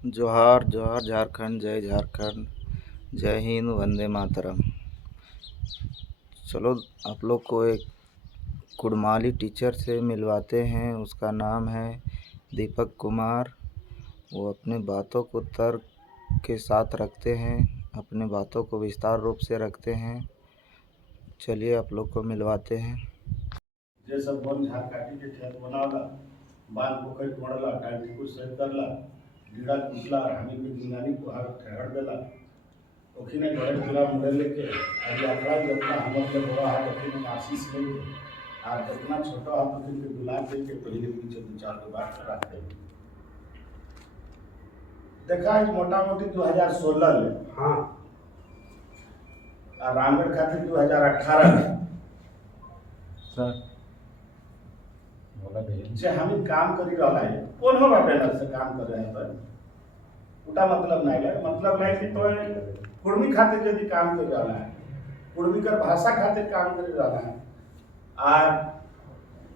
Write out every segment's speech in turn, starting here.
जोहार जोहार झारखंड, जय झारखंड, जय हिंद, वंदे मातरम। चलो आप लोग को एक कुड़माली टीचर से मिलवाते हैं। उसका नाम है दीपक कुमार। वो अपने बातों को तर्क के साथ रखते हैं, अपने बातों को विस्तार रूप से रखते हैं। चलिए आप लोग को मिलवाते हैं। जे सब वन झाड़ काटी के खेत बनावला, बांध पोखर तोड़ला, टाइम कुछ सही करला, कीड़ा कुचला, हामी पे जिंदानी को हार ठहर देला। ओखिने घरे पूरा मुड़े लेके आज यात्रा जतना हमर के बड़ा हाथ ओखिने आशीष लेके आ जितना छोटा हाथ ओखिने के दुला के पहले पीछे दो चार दो बार करा दे। देखा है मोटा मोटी 2016 ले हाँ रामगढ़ खातिर 2018 में सर बोला भैया जे हम काम करी रहा है कौन हो बैनर से काम कर रहे हैं पर उटा मतलब नहीं है, मतलब नहीं कि तो कुर्मी खातिर यदि काम कर रहा है, कुर्मी कर भाषा खातिर काम कर रहा है, और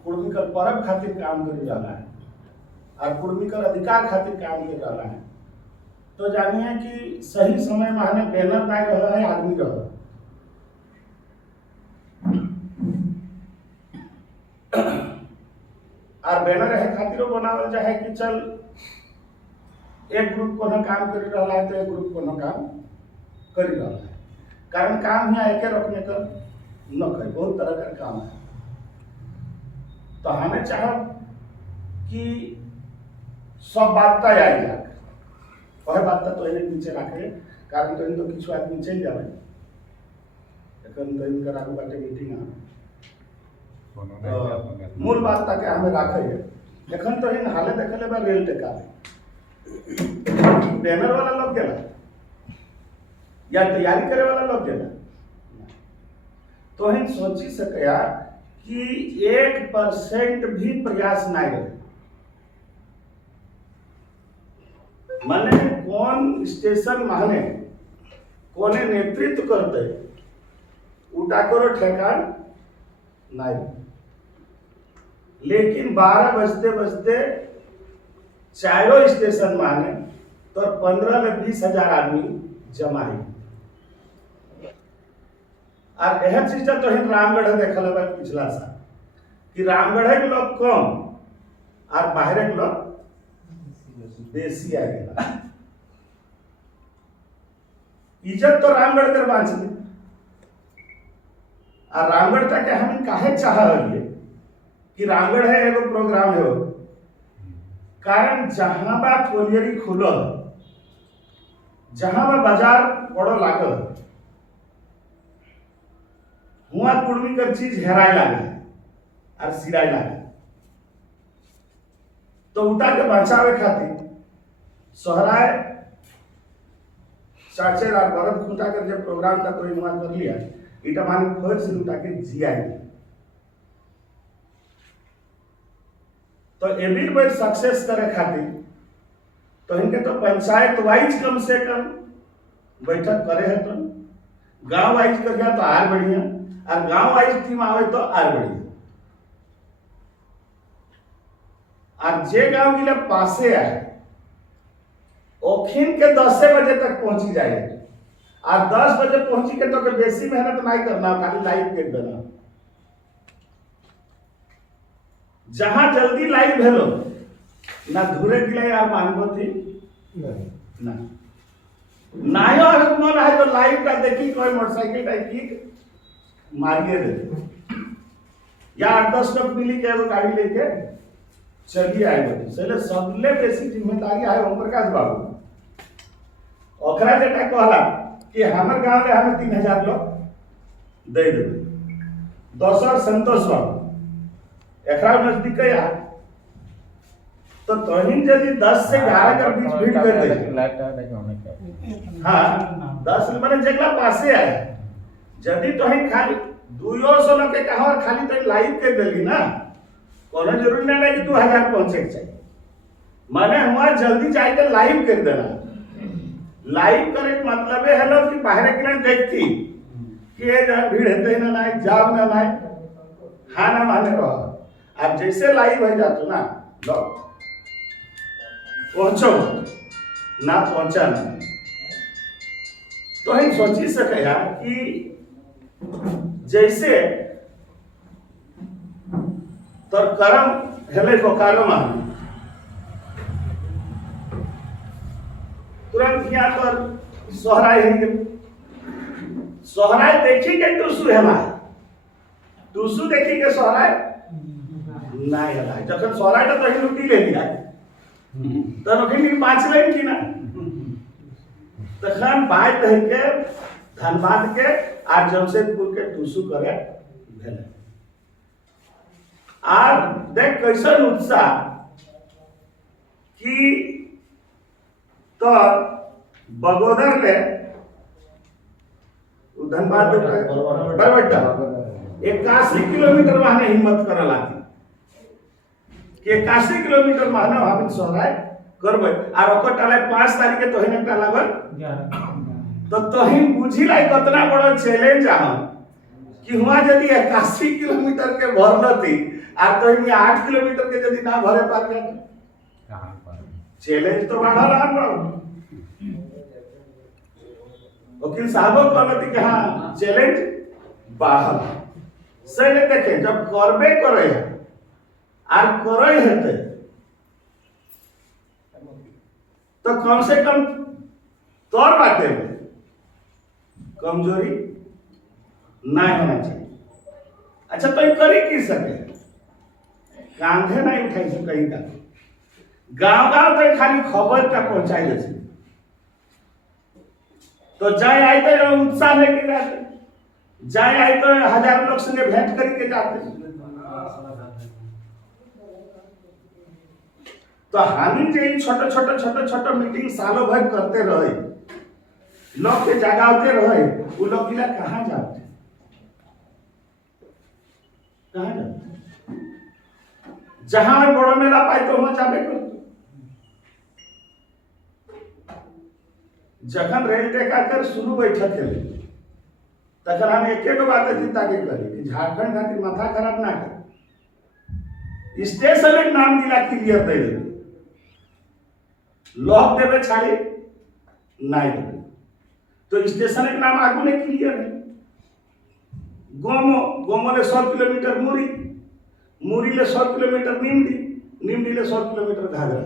कुर्मी कर परब खातिर काम कर रहा है, और कुर्मी कर अधिकार खातिर काम कर रहा है, तो जानिए कि सही समय में हमें बैनर नहीं रहा है, आदमी रहा और बैनर है खातिर बनावल जाए कि चल एक ग्रुप को न काम कर रहा है तो एक ग्रुप को न काम कर रहा है। कारण काम यहाँ एक रखने का न करे, बहुत तरह का काम है। तो हमें चाह कि सब बात तय आई जाए, वह बात तो इन्हें पीछे रखे, कारण तो इन तो किछु आदमी चल जाए लेकिन तो इनका राखू बाटे मीटिंग मूल बात तक हमें रखे है। लेकिन तो इन हाले देखले बा रेल टेका बैनर वाला लोग गया या तैयारी करे वाला लोग गया, तो हम सोची सकया कि 1% भी प्रयास नहीं रहे। माने कौन स्टेशन माने कोने नेतृत्व करते उठा करो ठेकान नहीं, लेकिन 12 बजते बजते चारों स्टेशन माने तो 15 से 20 हजार आदमी जमा है। और यह चीज तो हम रामगढ़ देखल है पिछला साल कि रामगढ़ के लोग कम और बाहर के लोग बेसी आ गया। इज्जत तो रामगढ़ कर बांच ली और रामगढ़ तक हम काहे चाह रही कि रामगढ़ है एगो प्रोग्राम है, कारण जहां बा कोलियरी खुलो, जहां बा बाजार बड़ो लागल, हुआ कुर्मी कर चीज हेराए लागे और सिराए लागे। तो उठा के बचावे खातिर सोहराय चाचे और भरत खुंटा कर जब प्रोग्राम था तो इन्होंने कर लिया इटा मान खोज से उठा के जिया। तो एबीर बार सक्सेस करे खातिर तो इनके तो पंचायत वाइज कम से कम बैठक करे है, तो गांव वाइज कर गया तो आर बढ़िया, और गांव वाइज टीम आवे तो आर बढ़िया। और जे गांव के लिए पासे आए ओखिन के 10 बजे तक पहुंची जाए, और 10 बजे पहुंची के तो के बेसी मेहनत नहीं करना, खाली लाइव कर देना। जहां जल्दी लाइव भेलो ना धुरे गिले यार मानगो थी ना नायो मन है तो लाइव का देखी कोई मोटरसाइकिल टाइप की मारिए दे या 8-10 लोग मिली के वो गाड़ी लेके चलिए आए बटे चले सबले बेसी जिम्मेदारी है ओम प्रकाश बाबू। ओकरा जेटा कहला कि हमर गांव में हमें 3000 लोग दे देबे, दोसर संतोष बाबू एकरा नजदीक है यार, तो तोहिन यदि 10 से 11 के बीच भीड़ कर दे, हाँ 10 माने जगला पासे आए, यदि तोहिन खाली 200 लोग के कहा और खाली तो लाइव कर देली ना, कोनो जरूरी नहीं है कि 2000 पहुंचे के चाहिए। माने हुआ जल्दी जाके लाइव कर देना। लाइव करे के मतलब है लो कि बाहर के ना देखती कि ये जहां भीड़ है ना नहीं जाब ना नहीं हाँ ना माने रहो। अब जैसे लाइव हो जातो ना लो पहुंचो ना पहुंचा ना। तो हम सोची सके यार कि जैसे तोर कर्म हेले बोकारो मान तुरंत यहाँ तोर सोहराय है सोहराय देखी के टूसू हेला टूसू देखी के सोहराय ना हेला जखन सोहराय तो ही लुटी ले लिया तो रखी पांच लाइन की ना तखन बात है के धनबाद के आर जमशेदपुर के टूसू करे भेले आर देख कैसन उत्साह कि तो बगोदर ले धनबाद बरवट्टा 81 किलोमीटर वहां हिम्मत करल आती कि 81 किलोमीटर वहां हम सोहराय करबे आर ओकर टाले 5 तारीख के तोहिन एकटा लागल तो तोहिन बुझी लाई कितना बड़ा चैलेंज आ कि हुआ यदि 81 किलोमीटर के भरलती आ तोहिन 8 किलोमीटर के यदि ना भरे पार जाए कहां पर चैलेंज तो बढ़ल आ वकील साहब कहलती कि हाँ चैलेंज बढ़ल सही देखे जब करबे करे आर करे हेते तो कम से कम तौर बाटे में कमजोरी ना होना चाहिए। अच्छा तो ये करी की सके कांधे नहीं उठाई से कहीं का गांव गांव तो खाली खबर का पहुंचाई दे तो जाए आई तो उत्साह लेके जाते जाए आई तो 1000 लोग संगे भेंट करके जाते तो हामी जे छोटे छोटे मीटिंग सालों भर करते रहे लोग के जगाते रहे वो लोग किला कहाँ जाते जहां में बड़ा मेला पाए तो वहां जाबे कर जखन रेल टेका कर शुरू बैठक के तखन हम एक बात चिंता के करी कि झारखंड खातिर माथा खराब ना कर स्टेशन एक नाम दिला क्लियर दे दे लॉक देवे छाड़ी नहीं देवे तो स्टेशन एक नाम आगू ने क्लियर है गोमो ले 100 किलोमीटर मुरी ले 100 किलोमीटर निमडी ले 100 किलोमीटर घाघरा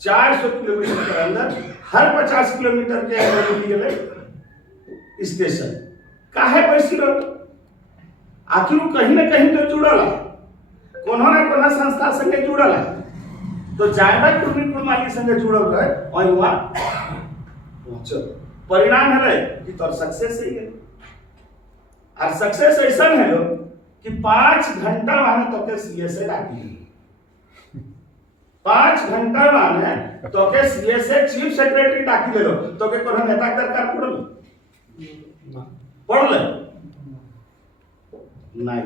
400 किलोमीटर के अंदर हर 50 किलोमीटर के अंदर स्टेशन काहे बैसी आखिर कहीं ना कहीं तो जुड़ल है कोनो ना कोनो संस्था संगे जुड़ल है तो जायदा कुर्माली संगे जुड़ल रहे और वहां पहुंचल परिणाम है कि तोर सक्सेस है और सक्सेस ऐसा है लो कि 5 घंटा माने तो के सीएसए डाकी 5 घंटा माने तो के सीएसए चीफ सेक्रेटरी डाकी ले लो तो के कोनो नेता दरकार पड़ल नहीं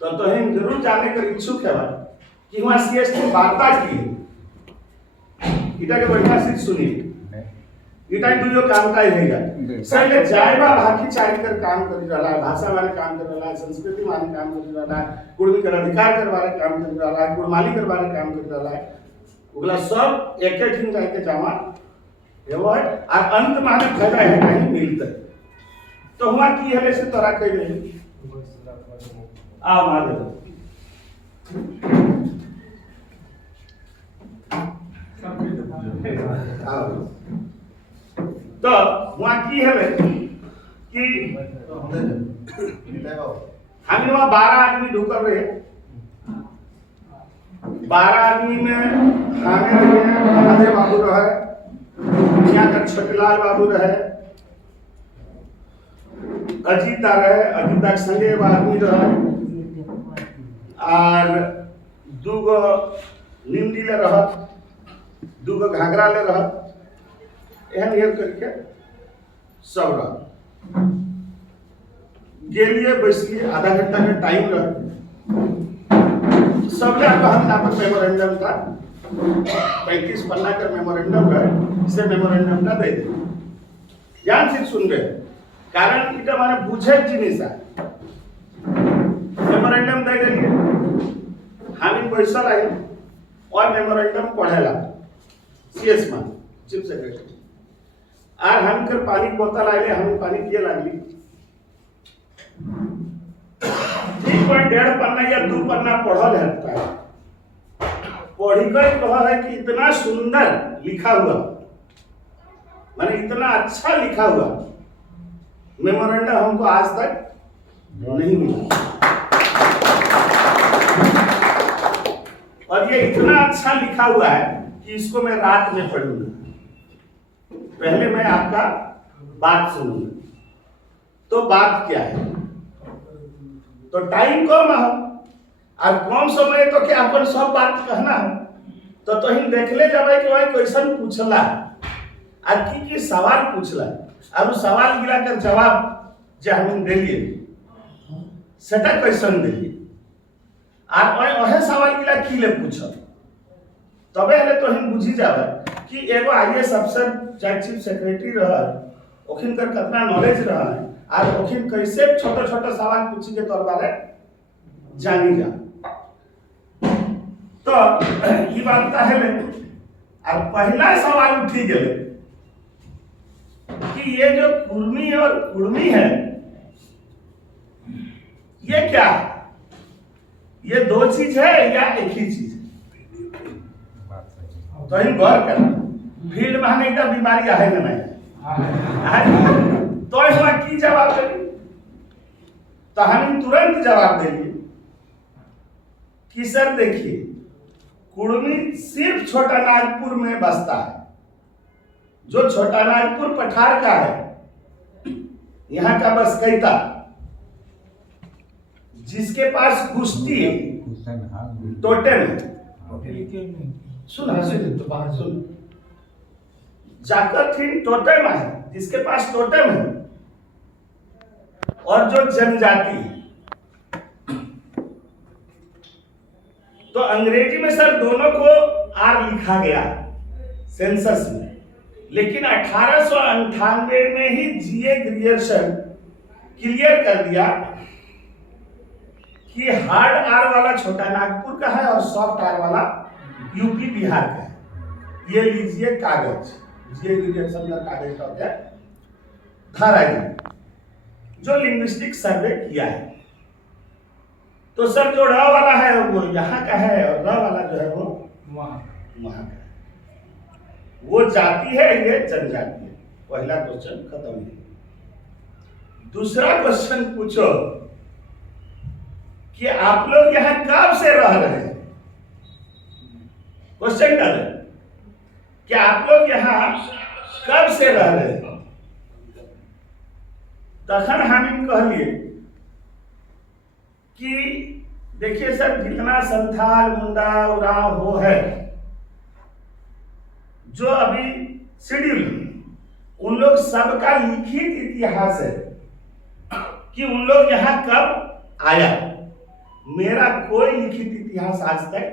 तो हम जरूर जाने कर इच्छुक है कि वहां सीएस की वार्ता की इटा के बढ़िया से सुनी इटा दुयो काम का रहेगा सही जायबा भाकी चारी कर काम कर रहा है भाषा वाले काम कर रहा है संस्कृति वाले काम कर रहा है कुर्मी कर अधिकार कर वाले काम कर रहा है कुर्माली कर वाले काम कर रहा है उगला सब एक एक दिन जाके जमा एवॉर्ड और अंत माने फायदा है नहीं मिलता तो हुआ की हले से तोरा कह रही आ मार दो तो वहां की है कि हम वहां 12 आदमी ढुकल रहे 12 आदमी में महादेव बाबू रहे यहाँ का छटलाल बाबू रहे अजीता रहे अजीता संगे आदमी रहे और दूगो निमडी ले रहत दूगो घाघरा ले रहत एहन हेर करके सब रह गेलिए बैसिए आधा घंटा का टाइम रह सब ले अपन मेमोरेंडम था 35 पन्ना का मेमोरेंडम रहे से मेमोरेंडम ना दे दे ध्यान से सुन रहे कारण इटा माने बुझे जिनिस मेमोरेंडम दे देंगे हामी बैसल आई और मेमोरेंडम पढ़ेला सीएस मान चीफ सेक्रेटरी आर हम कर पानी बोतल आइले हम पानी पिए लागली 3.5 पन्ना या 2 पन्ना पढ़ल है पढ़ी कर कहा है कि इतना सुंदर लिखा हुआ माने इतना अच्छा लिखा हुआ मेमोरेंडम हमको आज तक नहीं मिला और ये इतना अच्छा लिखा हुआ है कि इसको मैं रात में पढ़ूंगा। पहले मैं आपका बात सुनूंगा। तो बात क्या है? तो टाइम कम है और कम समय तो क्या अपन सब बात कहना है तो ही देख ले जाबे कि वही क्वेश्चन पूछला और की सवाल पूछला और उस सवाल गिरा कर जवाब जे हम देलिए सेटा क्वेश्चन देलिए और ओहे सवाल गिला की ले पूछल तबे हले तो हम बुझी जाबे कि एगो आईएएस अफसर चाहे चीफ सेक्रेटरी रहा ओखिन कर कितना नॉलेज रहा है और ओखिन कैसे छोटा छोटा सवाल पूछी के तौर बारे जानी जा तो ये बात का है और पहला सवाल उठी गए कि ये जो कुर्मी और कुर्मी है ये क्या है? ये दो चीज है या एक ही चीज है? तो हम गौर करना फील्ड में हमें एकदम बीमारी है ना नहीं तो इसमें की जवाब देंगे तो हम तुरंत जवाब देंगे कि सर देखिए कुर्मी सिर्फ छोटा नागपुर में बसता है जो छोटा नागपुर पठार का है यहाँ का बस कैता जिसके पास कुश्ती है टोटल सुन जाकर थी टोटम है जिसके पास टोटम है और जो जनजाति है तो अंग्रेजी में सर दोनों को आर लिखा गया सेंसस में लेकिन 1898 में ही जीए ग्रियर्सन क्लियर कर दिया कि हार्ड आर वाला छोटा नागपुर का है और सॉफ्ट आर वाला यूपी बिहार का है। ये लीजिए कागज जीए ग्रियर्सन का कागज का क्या धारा जो लिंग्विस्टिक सर्वे किया है तो सर जो र वाला है वो यहाँ का है और र वाला जो है वो वहां का है। वो जाति है ये जनजाति है। पहला क्वेश्चन खत्म है। दूसरा क्वेश्चन पूछो कि आप लोग यहाँ कब से रह रहे हैं? क्वेश्चन डाले कि आप लोग यहाँ कब से रह रहे हैं? तखन हम कहलिए कि देखिए सर जितना संथाल मुंडा उराव हो है जो अभी शेड्यूल उन लोग सबका लिखित इतिहास है कि उन लोग यहाँ कब आया। मेरा कोई लिखित इतिहास आज तक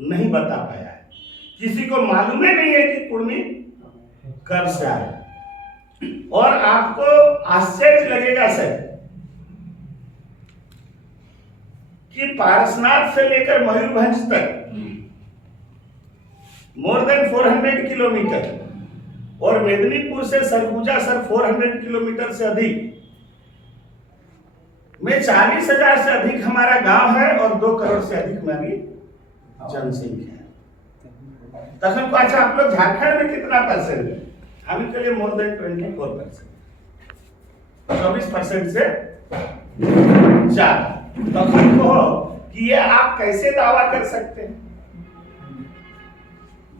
नहीं बता पाया है। किसी को मालूम ही नहीं है कि कुर्मी कब से आया। और आपको आश्चर्य लगेगा सर कि पारसनाथ से लेकर मयूरभंज तक मोर देन 400 किलोमीटर और मेदिनीपुर से सरगुजा सर 400 किलोमीटर से अधिक में 40,000 से अधिक हमारा गांव है और 2 करोड़ से अधिक हमारी जनसंख्या है। तखन को अच्छा आप लोग झारखंड में कितना परसेंट है? हम के लिए मोर देन 24%, 24% से ज्यादा। तखन को कि ये आप कैसे दावा कर सकते हैं?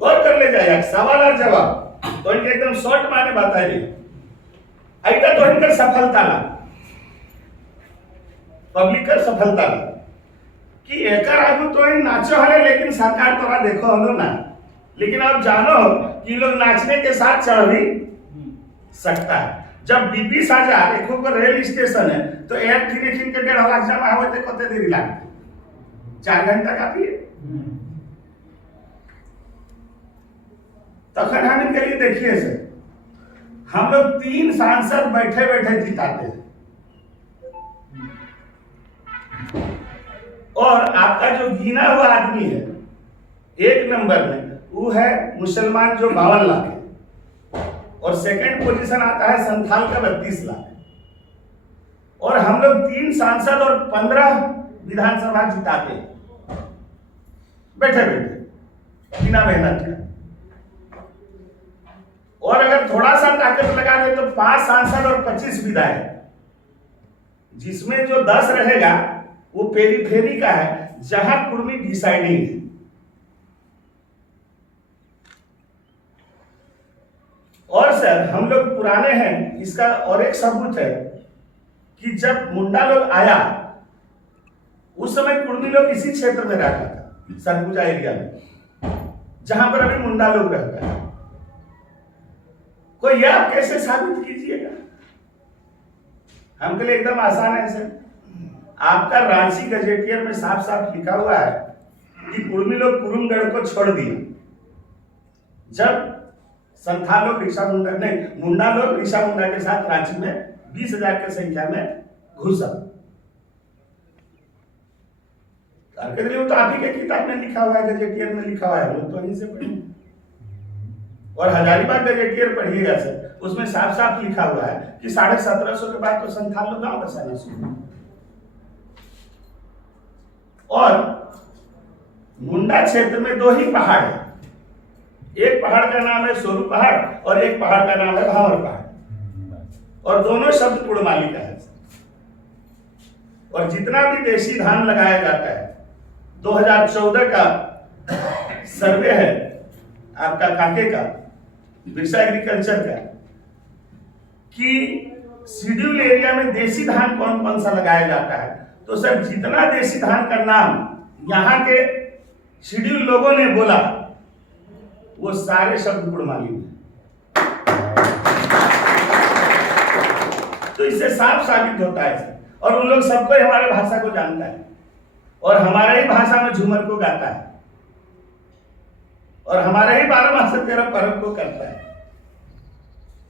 गौर कर ले जाए सवाल और जवाब तो इनके एकदम शॉर्ट माने बताइए ऐसा तो इनकर सफलता ला पब्लिक कर सफलता ला कि एकर आगू तो इन नाचो है लेकिन सरकार तोरा देखो हलो ना लेकिन आप जानो कि लोग नाचने के साथ चढ़ भी सकता है। जब 20,000 एक रेल स्टेशन है तो एक खिने खिन के 1.5 लाख जमा होते कते देरी लागते 4 घंटा काफी है। तखन हम इनके लिए देखिए सर हम लोग 3 सांसद बैठे बैठे जिताते हैं और आपका जो गिना हुआ आदमी है 1 नंबर में, वो है मुसलमान जो 52 लाख है, और सेकंड पोजीशन आता है संथाल का 32 लाख, और हम लोग 3 सांसद और 15 विधानसभा जिताते हैं बैठे बैठे बिना मेहनत के। और अगर थोड़ा सा ताकत लगा दे तो 5 सांसद और 25 विधायक, जिसमें जो 10 रहेगा वो पेरीफेरी का है, जहां कुर्मी डिसाइडिंग है। और सर हम लोग पुराने हैं, इसका और एक सबूत है कि जब मुंडा लोग आया उस समय कुर्मी लोग इसी क्षेत्र में रहता था, सरगुजा एरिया में, जहां पर अभी मुंडा लोग रहता है। कोई यह आप कैसे साबित कीजिएगा? हमके लिए एकदम आसान है सर। आपका रांची गजेटियर में साफ साफ लिखा हुआ है कि कुर्मी लोग कुरुमगढ़ को छोड़ दिया जब संथाल लोग मुंडा लोग ऋषा मुंडा के साथ रांची में 20,000 की संख्या में घुसा। तो आप ही के किताब में लिखा हुआ है, गजेटियर में लिखा हुआ है, लोग तो वहीं से पढ़े। और हजारीबाग गजेटियर पढ़िएगा सर, उसमें साफ साफ लिखा हुआ है कि 1750 के बाद तो संथाल लोग गांव बसाना शुरू। और मुंडा क्षेत्र में 2 ही पहाड़ है, एक पहाड़ का नाम है सोरू पहाड़ और एक पहाड़ का नाम है भावर पहाड़, और दोनों शब्द कुड़माली का है। और जितना भी देशी धान लगाया जाता है, 2014 का सर्वे है आपका काके का, बिरसा एग्रीकल्चर का, कि शेड्यूल एरिया में देशी धान कौन कौन सा लगाया जाता है, तो सर जितना देशी धान का नाम यहाँ के शेड्यूल लोगों ने बोला वो सारे शब्द कुड़माली में। तो इससे साफ साबित होता है सर। और उन लोग सबको हमारे भाषा को जानता है और हमारा ही भाषा में झूमर को गाता है और हमारा ही 12 माह से 13 पर्व को करता है।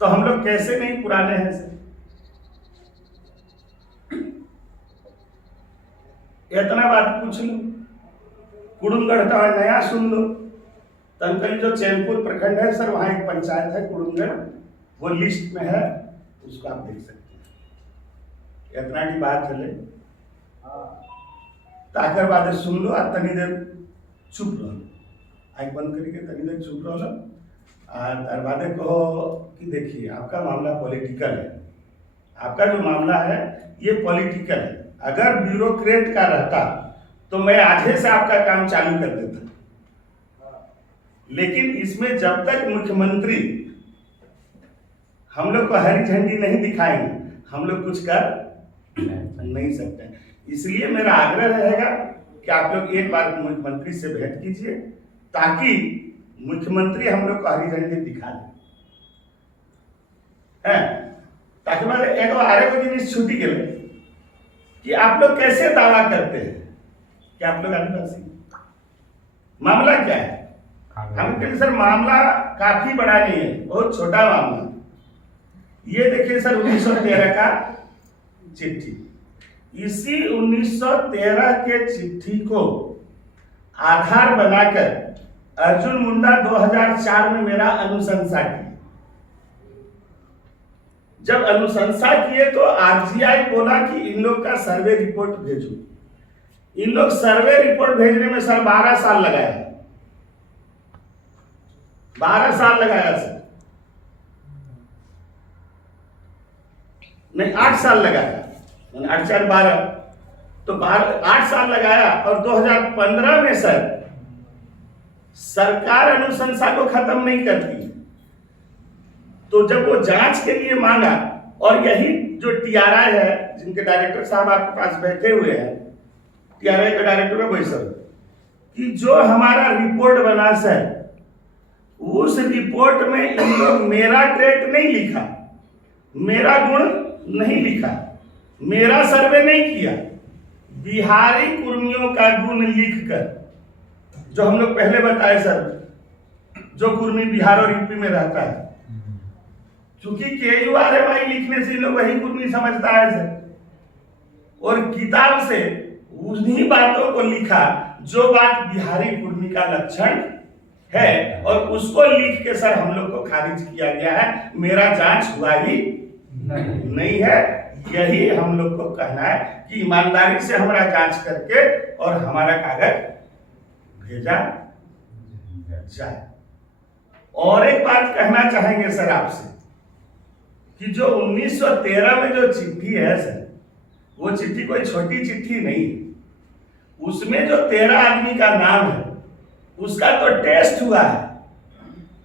तो हम लोग कैसे नहीं पुराने हैं सर। इतना बात पूछ लो, कुड़ुमगढ़ का नया सुन लो। तनकली जो चैनपुर प्रखंड है सर, वहां एक पंचायत है कुड़ुमगढ़, वो लिस्ट में है, उसको आप देख सकते हैं। इतना की बात चले ताकर बाद सुन लो और तनी देर चुप रहो, आंख बंद करके तनी देर चुप रहो और दरवाजे कहो कि देखिए आपका मामला पॉलिटिकल है, आपका जो मामला है ये पॉलिटिकल है। अगर ब्यूरोक्रेट का रहता तो मैं आधे से आपका काम चालू कर देता, लेकिन इसमें जब तक मुख्यमंत्री हम लोग को हरी झंडी नहीं दिखाएंगे हम लोग कुछ कर नहीं सकते। इसलिए मेरा आग्रह रहेगा कि आप लोग एक बार मुख्यमंत्री से भेंट कीजिए ताकि मुख्यमंत्री हम लोग को हरी झंडी दिखा दे, ताकि मैं एक आरे को जिनिस छुट्टी के लिए कि आप लोग कैसे दावा करते हैं कि आप लोग आदिवासी, मामला क्या है। हम कहते सर मामला काफी बड़ा नहीं है, बहुत छोटा मामला। ये देखिए सर 1913 का चिट्ठी, इसी 1913 के चिट्ठी को आधार बनाकर अर्जुन मुंडा 2004 में मेरा अनुशंसा किया। जब अनुशंसा किए तो आरजीआई बोला कि इन लोग का सर्वे रिपोर्ट भेजो। इन लोग सर्वे रिपोर्ट भेजने में सर 12 साल लगाया, 12 साल लगाया सर, नहीं 8 साल लगाया, 8 4 12, तो 8 साल लगाया। और 2015 में सर सरकार अनुशंसा को खत्म नहीं करती, तो जब वो जांच के लिए मांगा, और यही जो टीआरआई है जिनके डायरेक्टर साहब आपके पास बैठे हुए हैं, टीआरआई का डायरेक्टर है वैसे, कि जो हमारा रिपोर्ट बना सर, उस रिपोर्ट में इन लोग मेरा ट्रेट नहीं लिखा, मेरा गुण नहीं लिखा, मेरा सर्वे नहीं किया, बिहारी कुर्मियों का गुण लिखकर, जो हम लोग पहले बताए सर, जो कुर्मी बिहार और यूपी में रहता है, क्योंकि KURMI लिखने से लोग वही कुर्मी समझता है सर, और किताब से उन्हीं बातों को लिखा जो बात बिहारी कुर्मी का लक्षण है, और उसको लिख के सर हम लोग को खारिज किया गया है। मेरा जांच हुआ ही नहीं है। यही हम लोग को कहना है कि ईमानदारी से हमारा जांच करके और हमारा कागज भेजा जाए। और एक बात कहना चाहेंगे सर आपसे कि जो 1913 में जो चिट्ठी है सर, वो चिट्ठी कोई छोटी चिट्ठी नहीं है। उसमें जो 13 आदमी का नाम है उसका तो टेस्ट हुआ है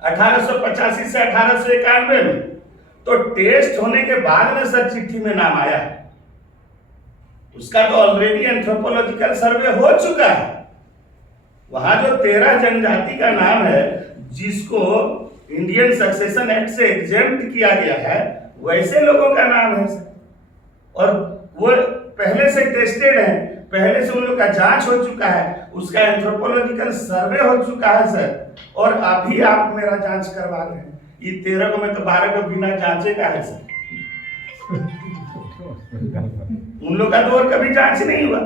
1885 से 1891 में। तो टेस्ट होने के बाद में सर चिट्ठी में नाम आया है। उसका तो ऑलरेडी एंथ्रोपोलॉजिकल सर्वे हो चुका है। वहां जो 13 जनजाति का नाम है जिसको इंडियन सक्सेशन एक्ट से एग्जेम्प्ट किया गया है, वैसे लोगों का नाम है सर। और वो पहले से टेस्टेड है, पहले से उन लोग का जांच हो चुका है, उसका एंथ्रोपोलॉजिकल सर्वे हो चुका है सर। और अभी आप मेरा जांच करवा रहे हैं। ये 13 को में तो 12 को बिना जांचे का है सर। उन लोग का तो और कभी जांच नहीं हुआ।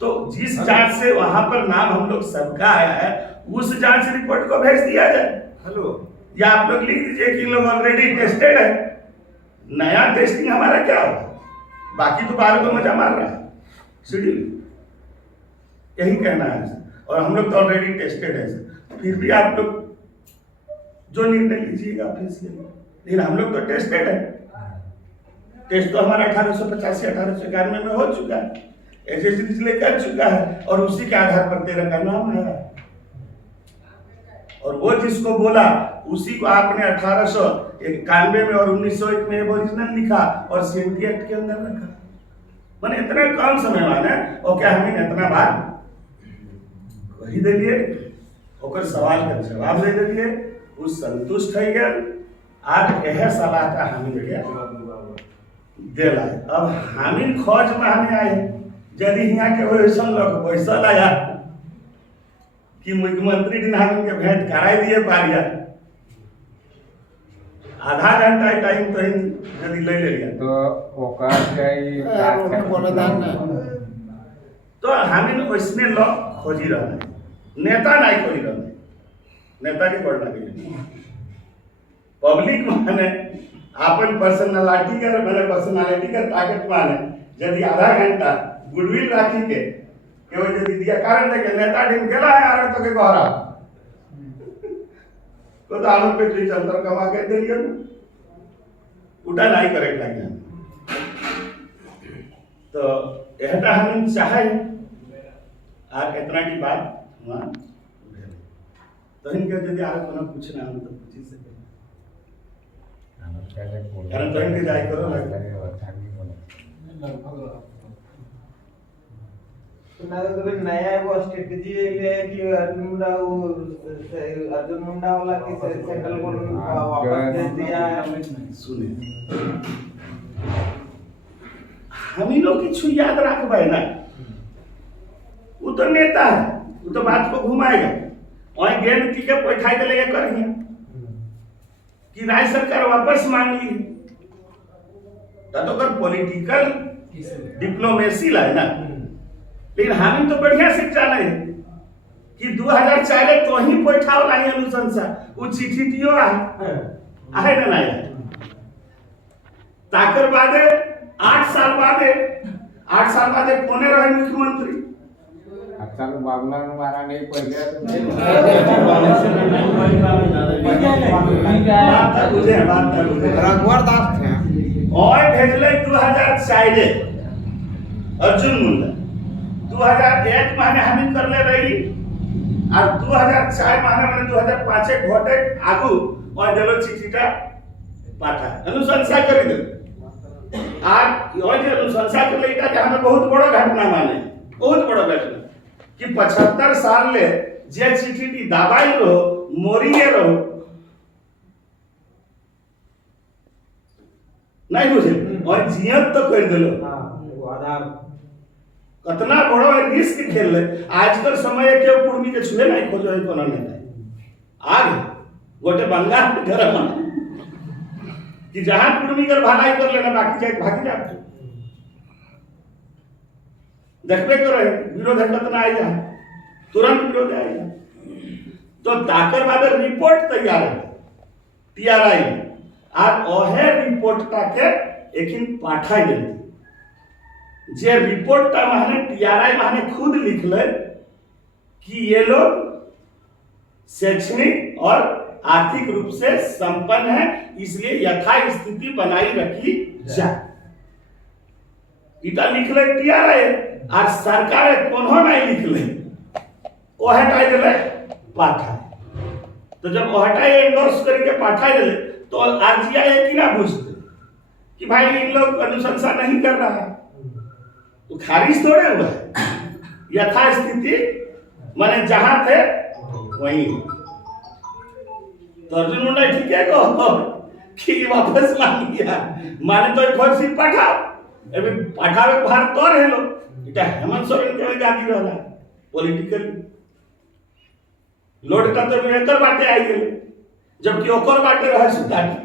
तो जिस जांच से वहां पर नाम हम लोग सबका आया है, उस जांच रिपोर्ट को भेज दिया जाए। हेलो, या आप लोग लिख दीजिए कि लोग ऑलरेडी टेस्टेड है। नया टेस्टिंग हमारा क्या होगा? बाकी तो 12 को मजा मार रहा है शेड्यूल। यही कहना है सर। और हम लोग तो ऑलरेडी टेस्टेड है सर। फिर भी आप लोग जो निर्णय लीजिएगा ऑफिशियल, लेकिन हम लोग तो टेस्टेड है। टेस्ट तो हमारा 1885 1891 में हो चुका है, एसएससी कर चुका है, और उसी के आधार पर 13 का नाम है। और वो जिसको बोला उसी को आपने 1891 में और 1901 में ओरिजिनल लिखा और सीएमडी एक्ट के अंदर रखा। मैंने इतना कम समय माने और क्या हमें इतना बात वही दे दिए, और सवाल का जवाब दे दिए, वो संतुष्ट है गया। आज यह सलाह का हामिल गया दिला। अब हामिल खोज माने आए, यदि यहाँ के वैसा लोग वैसा लाया कि मुख्यमंत्री दिन हामिल के भेंट कराई दिए पारिया, आधा घंटा टाइम तो यदि ले लिया तो हामिल वैसने लोग खोजी रहा है, नेता नहीं खोजी रहा है। नेता के बढ़ना के पब्लिक माने अपन पर्सनालिटी कर, मैंने पर्सनालिटी का ताकत माने। यदि आधा घंटा गुडविल राखी के वो यदि दिया कारण दे के नेता ढिम गेला है आरे तो के गहरा तो आलू पे ट्री अंतर कमा के दे दियो, उठा नहीं करे लगे। तो एहटा हम चाहे आज इतना की बात हुआ तो इनके यदि आगे कोनो पूछना हम तो पूछ ही सके। कारण तो इनके जाए करो तो नया वो स्ट्रेटजी है कि अर्जुन मुंडा वाला के सेंट्रल गवर्नमेंट वापस दे दिया है। सुने हम ही लोग किछु याद रखबे ना, वो तो नेता है, वो तो बात को घुमाएगा। और गेंद की के बैठाई दे लेके करिए कि राज्य सरकार वापस मांग ली तो कर पॉलिटिकल डिप्लोमेसी लाए ना। लेकिन हम तो बढ़िया से जाने कि 2004 तो ही बैठा वाला ही अनुशंसा वो चिट्ठी दियो आहे ना नहीं ताकर बादे 8 साल बादे कोने रहे मुख्यमंत्री। अच्छा बाबला मारा नहीं पड़ गया तो बात रघुवर दास थे और भेजले 2004 अर्जुन मुंडा 2001 माने हम कर ले रही और 2004 माने मैंने 2005 घोटे आगु और देलो चिठीटा पाठा अनुशंसा कर दे। आज यो जे अनुशंसा कर लेटा कि हमें बहुत बड़ा घटना माने, बहुत बड़ा घटना कि 75 साल ले जे चिठीटी दबाई रो मोरिए रो नहीं बुझे और जियत तो कर देलो। हां वो आधार कितना बड़ा रिस्क खेल ले। आजकल समय के कुर्मी के छुए नहीं खोजो है कोनो नेता आगे गोटे बंगाल में गरम कि जहां कुर्मी कर भलाई कर लेना बाकी जाए भागी जाते देखबे करो विरोध हरकत ना आएगा, तुरंत विरोध आएगा। तो ताकर बाद रिपोर्ट तैयार है टीआरआई আর ওহে রিপোর্টটাকে এখিন পাঠাই দিল যে रिपोर्टটা মানে टीआरआई মানে खुद लिखले कि ये लोग शैक्षणिक और आर्थिक रूप से संपन्न है, इसलिए यथा स्थिति बनाई रखी जाए। इटा लिखले टीआरआई और सरकार कोनो नहीं लिखले, वो हटाई दिले पाठा। तो जब वो हटाई एंडोर्स करके पाठा दिले तो आरजीआई है कि ना पूछते कि भाई इन लोग अनुशंसा नहीं कर रहा है, तो खारिज थोड़े हुआ है, यथा स्थिति माने जहां थे वहीं। तो अर्जुन मुंडा ठीक है को कि वापस मान लिया, माने तो फर्जी पाठा अभी पाठावे भार तो रहे लोग इटा हेमंत सोरेन के जागी रहला पॉलिटिकल लोड का तो एकर बाटे आई गेले, जबकि ओकर बाटे रहे सुताटी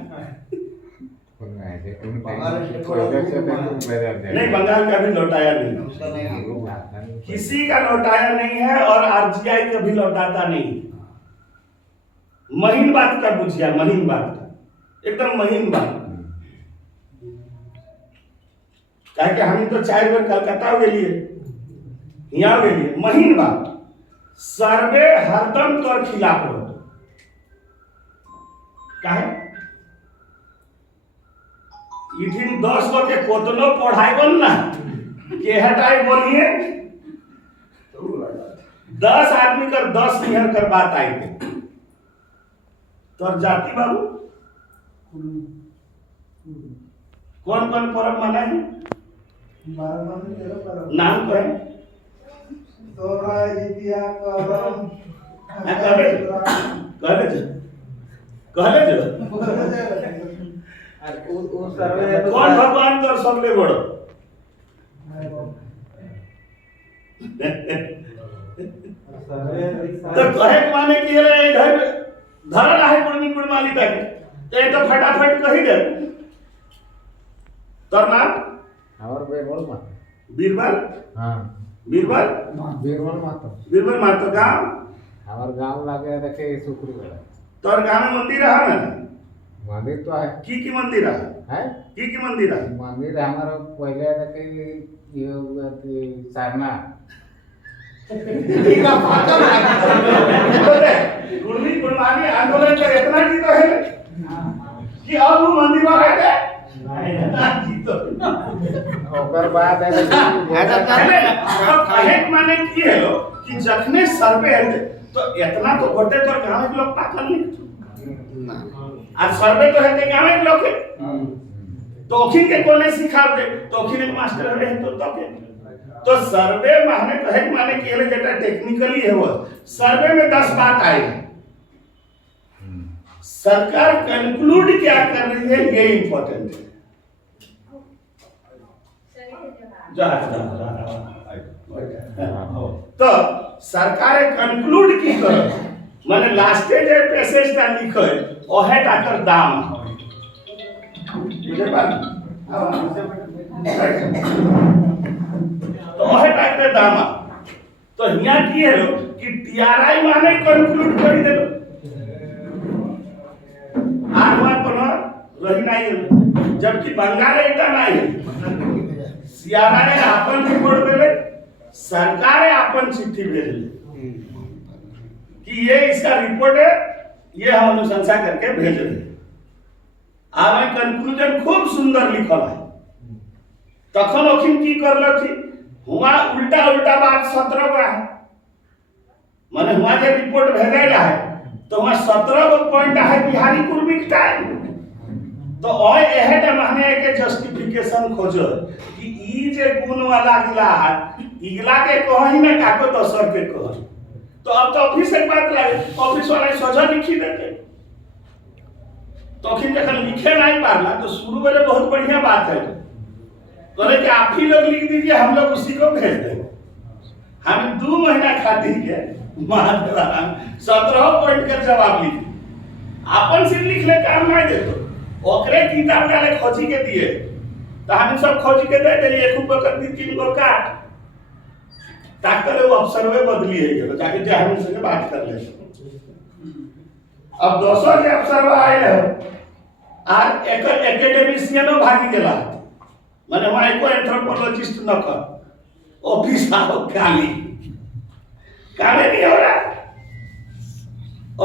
नहीं, बंगाल का भी लौटाया नहीं, किसी का लौटाया नहीं है और आरजीआई का भी लौटाता नहीं। महीन बात का बुझिया, महीन बात का एकदम महीन बात। कहे कि हम तो 4 बार कलकत्ता के लिए यहाँ के लिए महीन बात। सर्वे हरदम तोर खिलाफ हो काहे इठिन 10 लोग के कोतनो पढ़ाई बोल ना के हटाई बोलिए 10 आदमी कर 10 निहर कर बात आई थी। तो जाति बाबू कौन कौन पर्व मना है? नाम को है कौन भगवान तो सबले बड़ो तो कहे माने कि इधर धरल है गुणनी गुणमाली तक तो फटाफट कही दे तोर नाम और बीरबल मातो बीरबल। हां बीरबल बीरबल मातो गांव हमार गांव लागे देखे सुखरीगढ़। तोर गांव में मंदिर है ना? मंदिर तो है की मंदिर है? है की मंदिर है? मंदिर हमारा पहले देखे ये सारना ठीक है पता है गुरमी गुरमानी आंदोलन का इतना जी तो है कि अब वो मंदिर में रहते ओकर बाद है कहे माने की है लो कि जखने सर पे है तो इतना तो घटे तो गांव के लोग पागल नहीं और सर्वे तो है गांव के लोग तो ओखिन के कोने सिखा दे तो ओखिन एक मास्टर रहे तो के तो सर्वे माने कहे माने केले जेटा टेक्निकली है वो सर्वे में 10 बात आई है। सरकार कंक्लूड क्या कर रही है ये इंपॉर्टेंट है। तो सरकार कंक्लूड की कर माने लास्ट जे पैसेज ता लिखै ओहे टाकर दाम बुझे बात तो ओहे टाकर दाम तो हिया की है कि टीआरआई माने कंक्लूड कर दे आगवा कोनो रही नहीं, जबकि बंगाल एटा नहीं सीआरआई अपन रिपोर्ट देले सरकार अपन चिट्ठी भेजले कि ये इसका रिपोर्ट है, ये हम अनुशंसा करके भेज रहे हैं। आगे कंक्लूजन खूब सुंदर लिखल है। तखन ओखिन की करल थी हुआ उल्टा उल्टा बात 17 का है माने हुआ जे रिपोर्ट भेजेला है तो वहां 17 गो पॉइंट है बिहारी कुर्मिक टाइम तो ओए एहेटा माने के जस्टिफिकेशन खोजो कि ई जे गुण वाला इगला के कहि ना काको दोसर के कह तो अब तो ऑफिस एक बात लागे ऑफिस वाला सोझा लिखी देते तो फिर जब लिखे नहीं पारला तो शुरू में बहुत बढ़िया बात है बोले कि आप ही लोग लिख दीजिए हम लोग उसी को भेज देंगे। हम 2 महीना खातिर के 17 पॉइंट का जवाब लिख अपन सिर्फ लिख ले काम नहीं दे तो ओकरे किताब डाले खोजी के दिए तो हम सब खोजी के दे देलिए खूब बकर 3 गो काट ताकले वो अफसर में बदली है गेलो जाके जे हम संगे बात कर ले। अब दोसर जे अफसर आए हो आर एक एकेडमिशियनो भागी गेला माने माइको एंथ्रोपोलॉजिस्ट न कर ऑफिस आओ खाली कामे नहीं हो रहा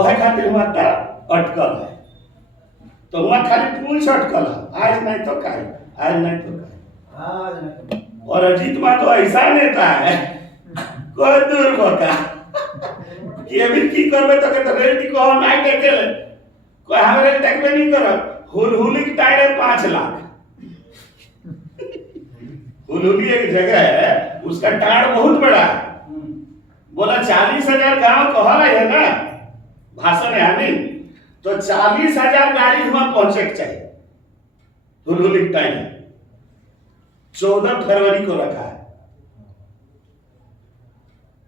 ओहे खातिर माता अटकल है तो वहाँ खाली पूछ अटकल है आज नहीं तो काय आज नहीं तो काय और अजीत माँ तो ऐसा नेता है कोई दूर होता कि अभी की करबे तो कहते रेडी को नहीं देखे ले कोई हमारे देखबे नहीं करो हुलहुली की टायर 5 लाख हुलहुली एक जगह है उसका टायर बहुत बड़ा है बोला 40,000 गांव कहला है ना भाषण है हमें तो 40,000 गाड़ी वहां पहुंचे के चाहिए हुलहुली टाइम 14 फरवरी को रखा है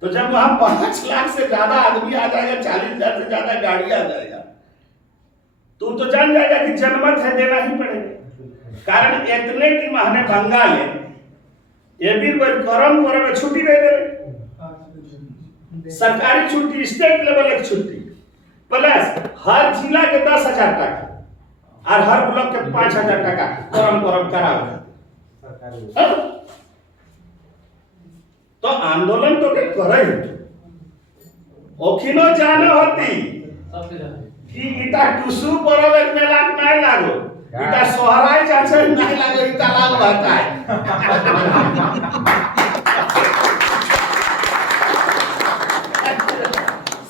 तो जब वहां 5 लाख से ज्यादा आदमी आ जाएगा 40,000 से ज्यादा गाड़ी आ जाएगा तो जान जाएगा कि जनमत है देना ही पड़ेगा कारण इतने की महने बंगाल है ये भी कोई करम करे में छुट्टी नहीं दे रहे सरकारी छुट्टी स्टेट लेवल एक छुट्टी प्लस हर जिला के 10,000 टका और हर ब्लॉक के 5,000 टका करम करावे तो आंदोलन तो के करे ओखिनो जाने होती कि इटा टुसु परब एक मेला नहीं लागो इटा सोहराय चाचे नहीं लागो इटा लागो होता है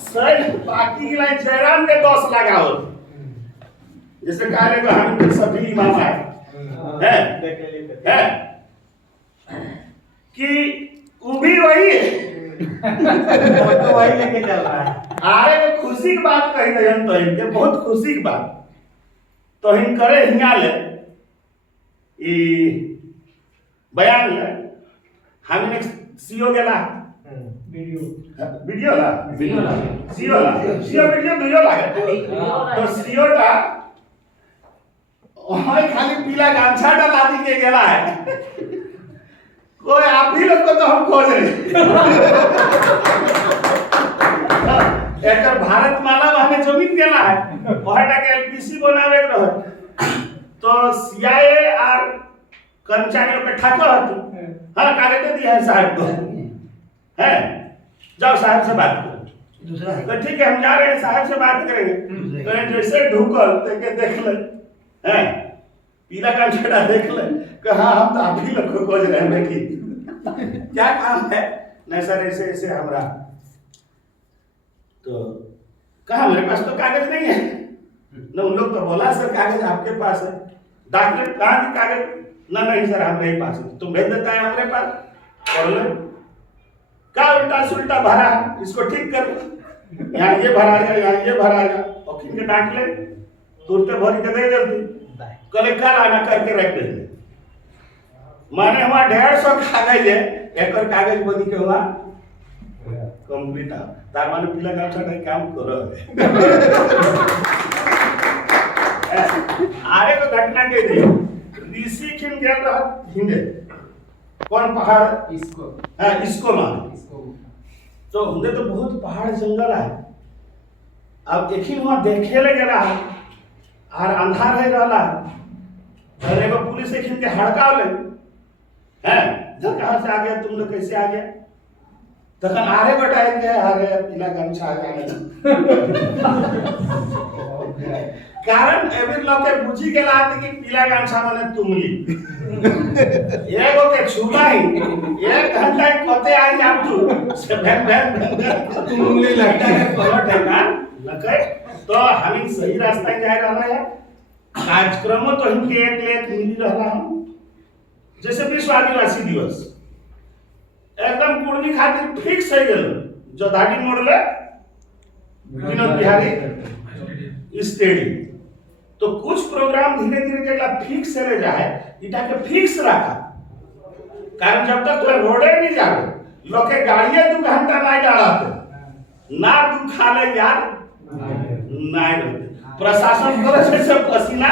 सही बाकी के लिए जयराम के दोष लगाओ जैसे कहा रे हम सभी इमाम है कि वो भी वही है तो वही लेके चल रहा है आरे को खुशी की बात कही दयन तो इनके बहुत खुशी की बात तो इन करे हिंगा ले ई बयान ले हम ने सीओ गेला वीडियो ला सीओ वीडियो दुयो लागे तो सीओ टा ओए खाली पीला गामछा डाला दी के गेला है कोई आप ही लोग को तो हम खोज रहे एकर भारत माला वहां जमीन गेला है वहाटा के एलपीसी बनावे रहे तो सीआईए और कर्मचारियों के ठाको हती हां कागज दे दिया है साहब को है जाओ साहब से बात करो दूसरा तो ठीक है हम जा रहे हैं साहब से बात करेंगे तो जैसे ढूकल तो के देख ले हैं पीला का छड़ा देख ले कि हां हम तो आप ही लोग को खोज रहे हैं बेटी क्या काम है नहीं सर ऐसे ऐसे हमरा तो कहा मेरे पास तो कागज नहीं है ना उन लोग तो बोला सर कागज आपके पास है डॉक्यूमेंट कहाँ की कागज ना नहीं सर हम नहीं पास है तुम भेज देता है हमारे पास और ले क्या उल्टा सुल्टा भरा इसको ठीक कर यहाँ ये भरा गया यहाँ ये भरा गया और किन के डांट ले तुरंत भरी के दे देती कलेक्टर आना करके रख देंगे माने हुआ 150 कागज है एक और कागज बनी के हुआ कंप्लीट है तार माने पीला गामछा नहीं काम करो आरे को घटना के दे ऋषि खिन गेल रहा हिंदे कौन पहाड़ इसको हां इसको मान तो हुंदे तो बहुत पहाड़ जंगल है अब देखी वहां देखे ले गेला और अंधार है रहला और एगो पुलिस खिन के हड़का ले हैं जब कहां से आ गया तुम लोग कैसे आ गया तखन आरे बटाए के आरे पीला गमछा आ गया कारण एवरी लोग के बुझी गेला कि पीला गमछा माने तुमली एगो के छुलाई 1 घंटा कते आई आप तू से भैन तुमली लगता है पलट है कान लगे तो हम सही रास्ता जा रहा है कार्यक्रम तो इनके एक लेख मिली रहा हम जैसे विश्व आदिवासी दिवस एकदम कुर्मी खातिर फिक्स है गेल जो दाढ़ी मोड़ ले विनोद बिहारी स्टेडियम तो कुछ प्रोग्राम धीरे धीरे जगह फिक्स चले जाए इटा के फिक्स रखा कारण जब तक तो रोडे नहीं जावे लोग के गाड़ियां 2 घंटा नहीं डालते ना तू खा ले यार नहीं रहते प्रशासन करे जैसे पसीना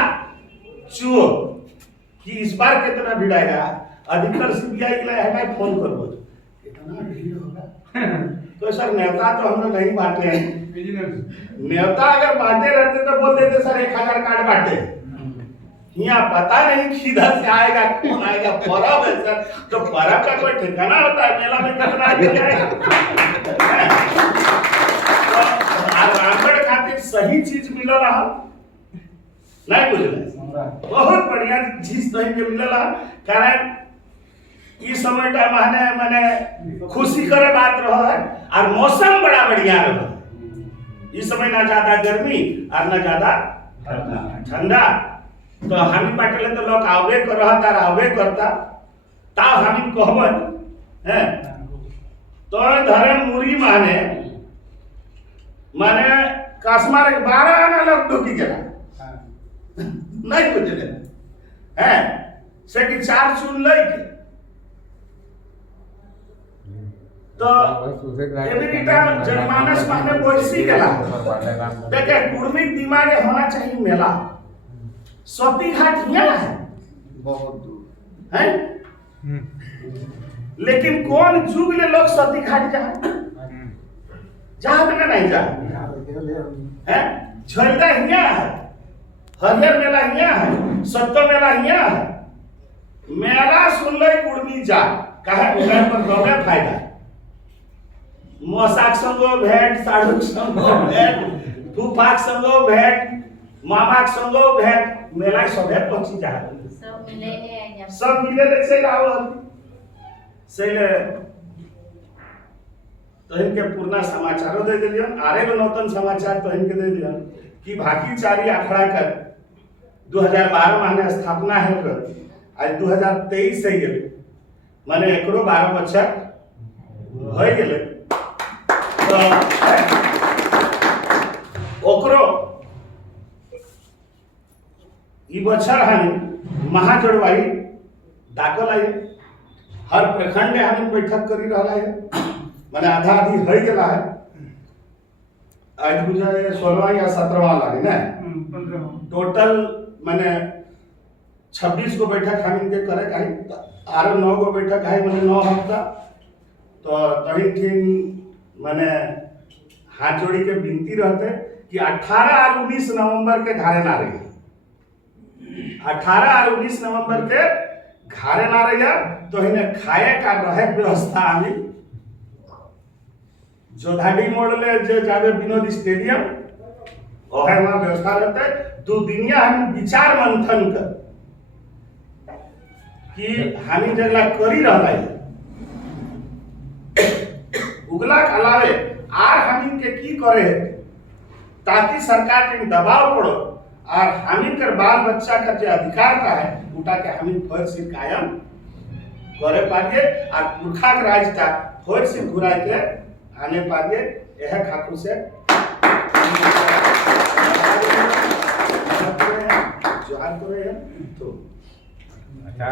चुओ कि इस बार कितना भीड़ आएगा अधिकतर सीबीआई के लिए है फोन करो इतना भीड़ होगा तो सर न्योता तो हम लोग नहीं बांटे हैं। न्योता अगर बांटे रहते तो बोल देते सर 1000 कार्ड बांटे। यहाँ पता नहीं किधर से आएगा, कौन आएगा, परब है सर, तो परब का कोई ठिकाना होता है, मेला में कितना आदमी आएगा। तो रामगढ़ खातिर सही चीज मिलल है, नहीं बुझले, बहुत बढ़िया चीज तो इनके मिलल है। कारण इस समय टाइम माने खुशी करे बात रहो है, और मौसम बड़ा बढ़िया रहो। इस समय ना ज्यादा गर्मी और ना ज्यादा ठंडा, तो हम बाटले तो लोग आवबे कर रहा था, आवबे करता ताव हम कहबन है तो धरे मुरी माने कसमार 12 आना लोग डूबी गया नहीं बुझले है से कि 4 चुन लई के तो एबिलिटा जनमानस माने बोइसी गेला। देखे कुर्मिक दिमाग होना चाहिए मेला। सती घाट यहाँ है बहुत दूर है, लेकिन कौन जुग ले लोग सती घाट जहाँ तक नहीं जा है। झलदा यहाँ है, हरियर मेला यहाँ है, सत्तो मेला यहाँ है। मेला सुन लो कुर्मी जा कहे उधर पर गौरे फायदा मौसाक संगो भेंट, साधुक संगो भेंट, फूफाक संगो भेंट, मामाक संगो भेंट, मेला सबे पहुंची जा सब मिले से आवल से तो इनके पूर्णा समाचारों दे दिलियन। आरे नौतन समाचार तो इनके दे दिलियन कि भाकीचारी अखाड़ा कर 2012 माने स्थापना है, आज 2023 से गेले माने एकरो 12 बच्चा हो गेले। तो ओकरो ई बच्चा हानि महाजोड़वाई दाखल आई, हर प्रखंड में हम बैठक करी रहा है, माने आधा आधी हो गया है। आज बुझे 16वां या 17वां लागे ना टोटल माने 26 को बैठक हम इनके करे कहीं आरो 9 को बैठक है माने 9 हफ्ता। तो तही ठीक माने हाथ जोड़ी के विनती रहते कि 18 और 19 नवंबर के घरे ना रही, 18 और 19 नवंबर के घरे ना रही तो इन्हें खाए का रहे व्यवस्था हमें जोधाडी मोड़ले जो जावे विनोद स्टेडियम ओहे वहां व्यवस्था रहता है। 2 दिनिया हम विचार मंथन कर कि हानि जगला करी रहा है उगला अलावे आर हम के की करे ताकि सरकार के दबाव पड़ो और हम कर बाल बच्चा का जो अधिकार का है उठा के हम फौज से कायम करे पाइए और पुरखा के राज था फौज से घुरा के आने पाइए। यह खातू से जोहार करे हैं तो अच्छा